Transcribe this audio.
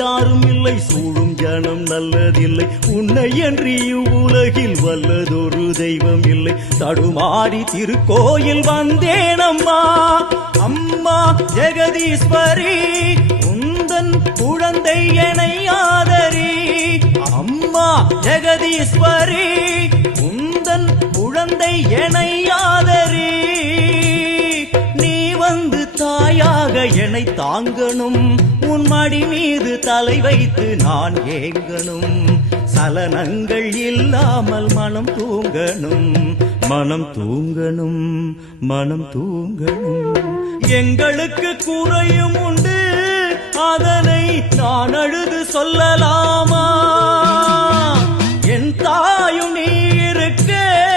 யாரும் இல்லை, சூழும் ஜனம் நல்லதில்லை, உன்னை என்று இவ்வுலகில் வல்லதொரு தெய்வம் இல்லை. தடுமாறி திருக்கோயில் வந்தேனம்மா, அம்மா ஜெகதீஸ்வரி, உந்தன் குழந்தை எனை ஆதரி. அம்மா ஜெகதீஸ்வரி, உந்தன் குழந்தை எனை ஆதரி. நீ வந்து தாயாக என்னை தாங்கணும், உன் மடி மீது தலை வைத்து நான் ஏங்கணும். சலனங்கள் இல்லாமல் மனம் தூங்கணும், மனம் தூங்கணும், மனம் தூங்கணும். எங்களுக்கு குறையும் உண்டு, அதனை நான் அழுது சொல்லலாமா? என் தாயும் நீ